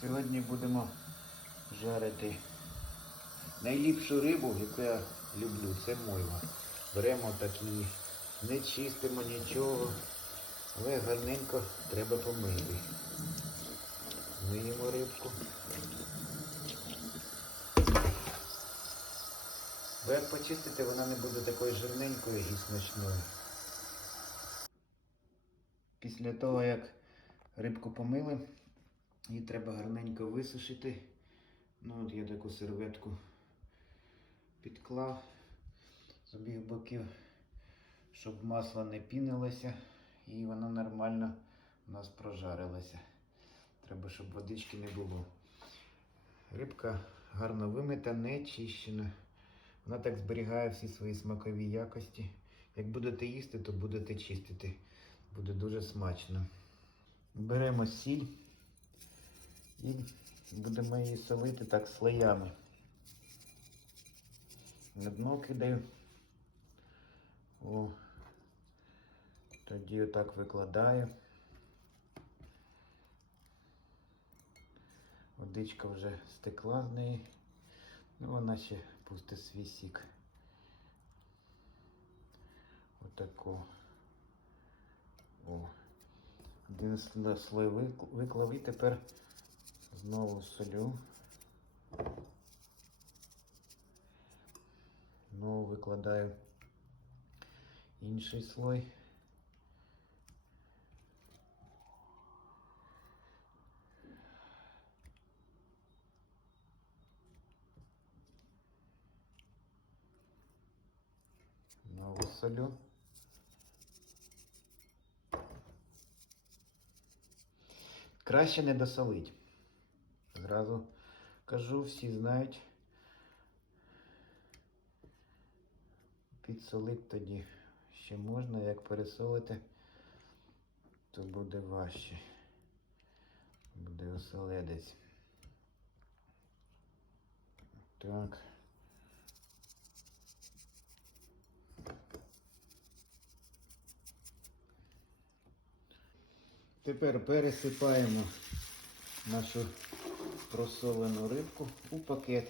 Сьогодні будемо жарити найліпшу рибу, яку я люблю, це мойва. Беремо такі, не чистимо нічого, але гарненько треба помити. Миємо рибку. Бо як почистити, вона не буде такою жирненькою і смачною. Після того, як рибку помили, її треба гарненько висушити. Ну, от я таку серветку підклав з обох боків, щоб масло не пінилося і воно нормально у нас прожарилося. Треба, щоб водички не було. Рибка гарно вимита, не чищена. Вона так зберігає всі свої смакові якості. Як будете їсти, то будете чистити. Буде дуже смачно. Беремо сіль і будемо її солити так слоями. На дно кидаю. О. Тоді отак викладаю. Водичка вже стекла з неї. Ну, вона ще пусте свій сік. Отако. О. Один слой виклав і тепер знову солю. Знову викладаю інший слой. Знову солю. Краще не досолить. Зразу кажу, всі знають. Підсолить тоді ще можна, як пересолити, то буде важче. Буде оселедець. Так. Тепер пересипаємо нашу просолену рибку у пакет.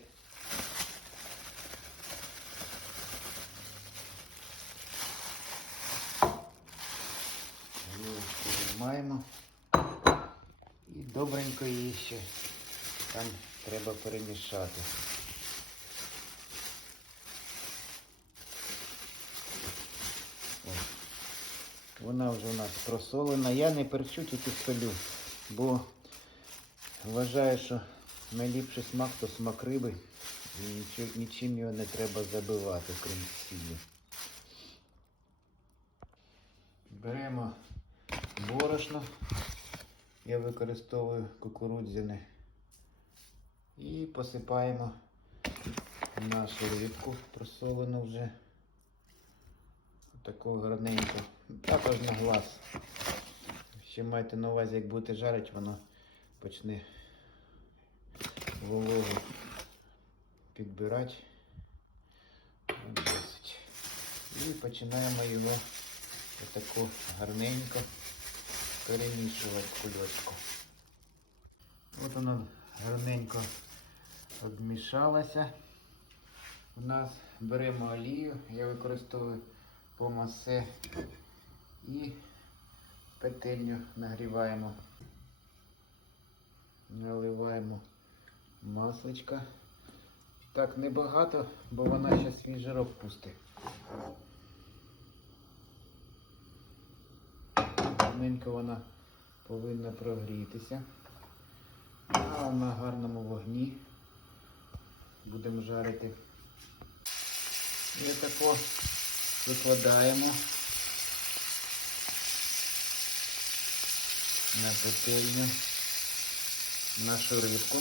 Маємо і добренько її ще там треба перемішати. О. Вона вже у нас просолена. Я не перчу, тільки солю, бо вважаю, що найліпший смак то смак риби. І нічим, його не треба забивати, крім сілі. Беремо борошно. Я використовую кукурудзяне. І посипаємо нашу рибку просолену вже. Таку гарненько. Також на глаз. Ще майте на увазі, як будете жарити, воно почне вологу підбирати. І починаємо його отаку гарненько перемішувати кульочку. От воно гарненько обмішалося. У нас беремо олію, я використовую помасе і петельню нагріваємо. Наливаємо масличка. Так, небагато, бо вона ще свій жирок пустить. Гарненько вона повинна прогрітися. А на гарному вогні будемо жарити. І отако викладаємо на петельню нашу рибку.